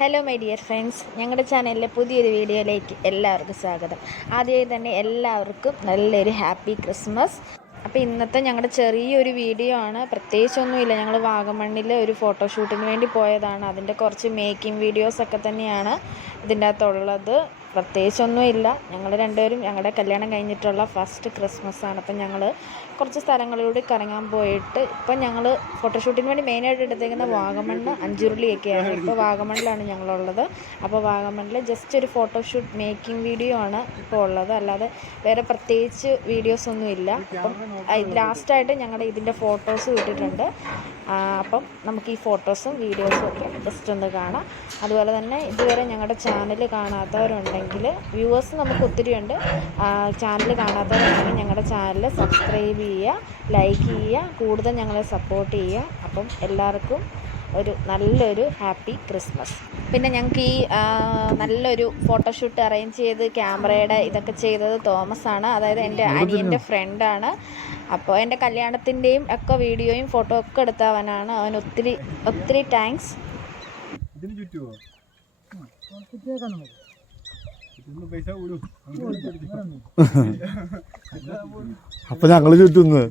Hello my dear friends, ഞങ്ങളുടെ ചാനലിലെ പുതിയൊരു വീഡിയോയിലേക്ക് എല്ലാവർക്കും സ്വാഗതം. ആദ്യമായി തന്നെ എല്ലാവർക്കും നല്ലൊരു ഹാപ്പി ക്രിസ്മസ്. അപ്പോൾ ഇന്നത്തെ ഞങ്ങളുടെ ചെറിയൊരു വീഡിയോ ആണ്. പ്രത്യേകിച്ചൊന്നുമില്ല, ഞങ്ങൾ വാഗമണ്ണിൽ ഒരു ഫോട്ടോഷൂട്ടിന് വേണ്ടി പോയതാണ്. അതിൻ്റെ കുറച്ച് മേക്കിംഗ് വീഡിയോസൊക്കെ തന്നെയാണ് ഇതിൻ്റെ അകത്തുള്ളത്. പ്രത്യേകിച്ചൊന്നുമില്ല. ഞങ്ങൾ രണ്ടുപേരും ഞങ്ങളുടെ കല്യാണം കഴിഞ്ഞിട്ടുള്ള ഫസ്റ്റ് ക്രിസ്മസാണ്. അപ്പം ഞങ്ങൾ കുറച്ച് സ്ഥലങ്ങളിലൂടെ കറങ്ങാൻ പോയിട്ട് ഇപ്പം ഞങ്ങൾ ഫോട്ടോഷൂട്ടിന് വേണ്ടി മെയിനായിട്ട് എടുത്തേക്കുന്ന വാഗമണ്ണ് അഞ്ചുരുളിയൊക്കെയാണ്. ഇപ്പോൾ വാഗമണ്ണിലാണ് ഞങ്ങളുള്ളത്. അപ്പോൾ വാഗമണ്ണിൽ ജസ്റ്റ് ഒരു ഫോട്ടോഷൂട്ട് മേക്കിംഗ് വീഡിയോ ആണ് ഇപ്പോൾ ഉള്ളത്. അല്ലാതെ വേറെ പ്രത്യേകിച്ച് വീഡിയോസൊന്നുമില്ല. അപ്പം ലാസ്റ്റായിട്ട് ഞങ്ങളുടെ ഇതിൻ്റെ ഫോട്ടോസ് വിട്ടിട്ടുണ്ട്. അപ്പം നമുക്ക് ഈ ഫോട്ടോസും വീഡിയോസും ഒക്കെ ജസ്റ്റ് ഒന്ന് കാണാം. അതുപോലെ തന്നെ ഇതുവരെ ഞങ്ങളുടെ ചാനൽ കാണാത്തവരുണ്ടെങ്കിൽ, വ്യൂവേഴ്സ് നമുക്ക് ഒത്തിരി ഉണ്ട്, ചാനൽ കാണാത്തവരുണ്ടെങ്കിൽ ഞങ്ങളുടെ ചാനൽ സബ്സ്ക്രൈബ് ചെയ്യുക, ലൈക്ക് ചെയ്യുക, കൂടുതൽ ഞങ്ങളെ സപ്പോർട്ട് ചെയ്യുക. അപ്പം എല്ലാവർക്കും നല്ലൊരു ഹാപ്പി ക്രിസ്മസ്. പിന്നെ ഞങ്ങൾക്ക് ഈ നല്ലൊരു ഫോട്ടോഷൂട്ട് അറേഞ്ച് ചെയ്ത് ക്യാമറയുടെ ഇതൊക്കെ ചെയ്തത് തോമസ് ആണ്. അതായത് എൻ്റെ അനിയൻ്റെ ഫ്രണ്ടാണ്. അപ്പോൾ എൻ്റെ കല്യാണത്തിൻ്റെയും ഒക്കെ വീഡിയോയും ഫോട്ടോ ഒക്കെ എടുത്തവനാണ്. അവൻ ഒത്തിരി ഒത്തിരി താങ്ക്സ്. അപ്പൊ ഞങ്ങള് ചുറ്റുന്നു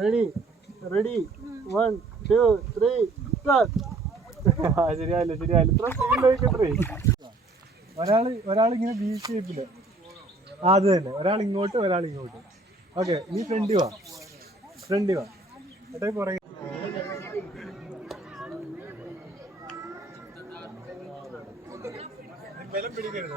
റെഡി റെഡി 1 2 3 സ്റ്റാർട്ട്. ശരിയായില്ല ഇത്ര സ്പീഡിലേക്കത്രേ. ഒരാളിങ്ങനെ ബി ഷേപ്പില്, അത് തന്നെ, ഒരാൾ ഇങ്ങോട്ട് ഒരാൾ ഇങ്ങോട്ട്. ഓക്കെ, നീ ഫ്രണ്ട് വാ ഏട്ടാ പുറകെ. ബലം പിടിക്കരുത്.